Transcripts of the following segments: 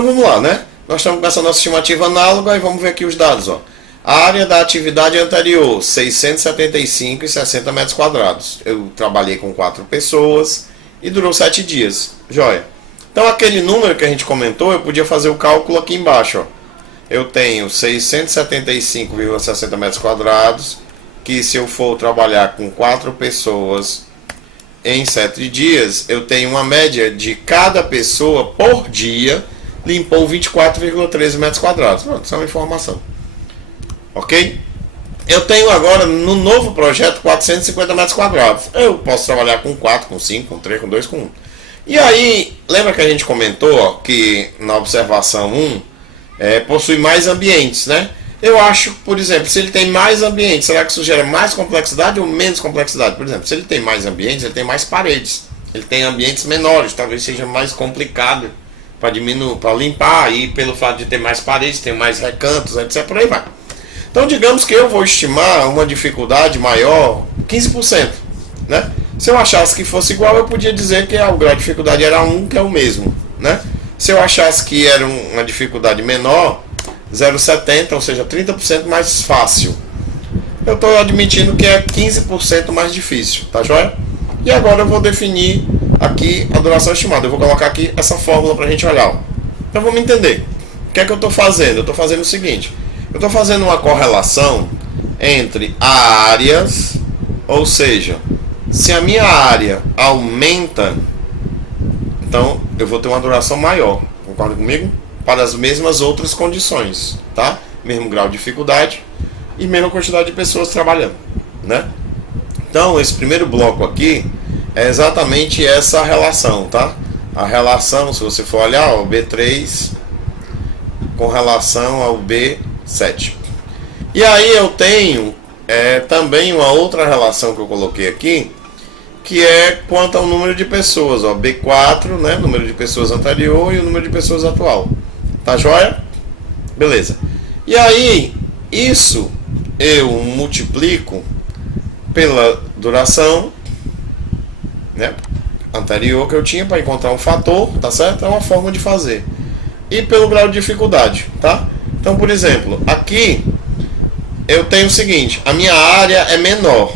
Então vamos lá, né? Nós estamos com essa nossa estimativa análoga e vamos ver aqui os dados, ó. A área da atividade anterior, 675,60 metros quadrados. Eu trabalhei com 4 pessoas e durou 7 dias. Joia. Então aquele número que a gente comentou, eu podia fazer o cálculo aqui embaixo, ó. Eu tenho 675,60 metros quadrados, que se eu for trabalhar com 4 pessoas em 7 dias, eu tenho uma média de cada pessoa por dia limpou 24,13 metros quadrados. Pronto, isso é uma informação. Ok? Eu tenho agora no novo projeto 450 metros quadrados. Eu posso trabalhar com 4, com 5, com 3, com 2, com 1. E aí, lembra que a gente comentou, ó, que na observação 1 possui mais ambientes, né? Eu acho, por exemplo, se ele tem mais ambientes, será que isso gera mais complexidade ou menos complexidade? Por exemplo, se ele tem mais ambientes, ele tem mais paredes. Ele tem ambientes menores, talvez seja mais complicado para diminuir, para limpar, e pelo fato de ter mais paredes, tem mais recantos, etc. Por aí vai. Então, digamos que eu vou estimar uma dificuldade maior, 15%, né? Se eu achasse que fosse igual, eu podia dizer que o grau de dificuldade era 1, que é o mesmo, né? Se eu achasse que era uma dificuldade menor, 0,70, ou seja, 30% mais fácil. Eu estou admitindo que é 15% mais difícil, tá joia? E agora eu vou definir aqui a duração estimada. Eu vou colocar aqui essa fórmula para a gente olhar. Então vamos entender. O que é que eu estou fazendo? Eu estou fazendo o seguinte. Eu estou fazendo uma correlação entre áreas, ou seja, se a minha área aumenta, então eu vou ter uma duração maior. Concorda comigo? Para as mesmas outras condições, tá? Mesmo grau de dificuldade e mesma quantidade de pessoas trabalhando, né? Então, esse primeiro bloco aqui é exatamente essa relação, tá? A relação, se você for olhar, o B3 com relação ao B7. E aí eu tenho também uma outra relação que eu coloquei aqui, que é quanto ao número de pessoas, ó, B4, né? Número de pessoas anterior e o número de pessoas atual. Tá joia? Beleza. E aí, isso eu multiplico pela duração, né, anterior que eu tinha para encontrar um fator, tá certo? É uma forma de fazer. E pelo grau de dificuldade, tá? Então, por exemplo, aqui eu tenho o seguinte, a minha área é menor.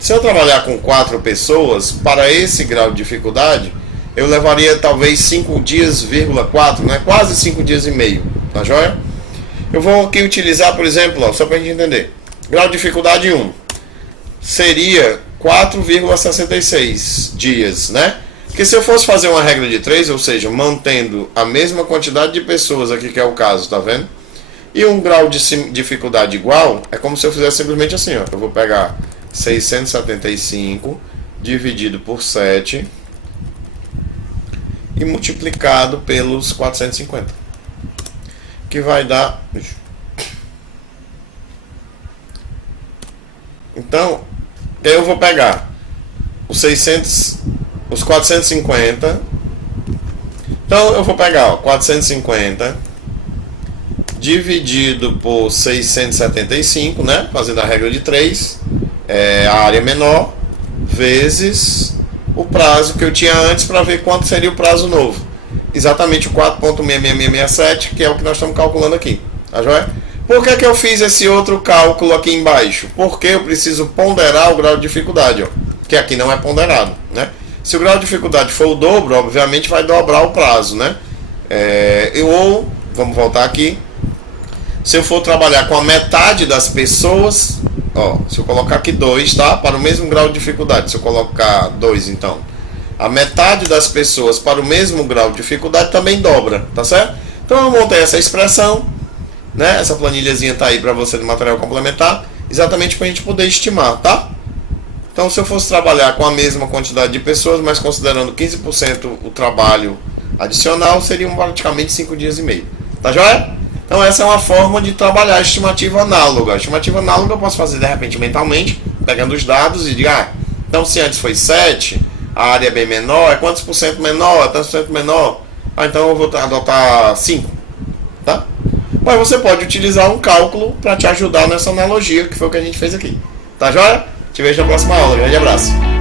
Se eu trabalhar com 4 pessoas, para esse grau de dificuldade, eu levaria talvez 5 dias, 4, né? Quase 5 dias e meio, tá joia? Eu vou aqui utilizar, por exemplo, ó, só para a gente entender. Grau de dificuldade 1 seria 4,66 dias, né? Porque se eu fosse fazer uma regra de 3, ou seja, mantendo a mesma quantidade de pessoas aqui, que é o caso, tá vendo? E um grau de dificuldade igual, é como se eu fizesse simplesmente assim, ó. Eu vou pegar 675 dividido por 7 e multiplicado pelos 450, que vai dar... Então, eu vou pegar os 450. Então eu vou pegar, ó, 450 dividido por 675, né? Fazendo a regra de 3, a área menor, vezes o prazo que eu tinha antes, para ver quanto seria o prazo novo. Exatamente o 4,66667, que é o que nós estamos calculando aqui. Tá joia? Por que que eu fiz esse outro cálculo aqui embaixo? Porque eu preciso ponderar o grau de dificuldade, ó, que aqui não é ponderado, né? Se o grau de dificuldade for o dobro, obviamente vai dobrar o prazo, né? Ou, vamos voltar aqui, se eu for trabalhar com a metade das pessoas, ó, se eu colocar aqui 2, tá? Para o mesmo grau de dificuldade, se eu colocar 2, então, a metade das pessoas para o mesmo grau de dificuldade também dobra, tá certo? Então eu montei essa expressão, né? Essa planilhazinha tá aí para você no material complementar, exatamente para a gente poder estimar, tá? Então, se eu fosse trabalhar com a mesma quantidade de pessoas, mas considerando 15% o trabalho adicional, seriam praticamente 5 dias e meio. Tá joia? Então, essa é uma forma de trabalhar a estimativa análoga. A estimativa análoga eu posso fazer de repente mentalmente, pegando os dados e dizer, então se antes foi 7, a área é bem menor, é quantos por cento menor, é tantos por cento menor? Então eu vou adotar 5, tá? Mas você pode utilizar um cálculo para te ajudar nessa analogia, que foi o que a gente fez aqui. Tá joia? Te vejo na próxima aula. Grande abraço.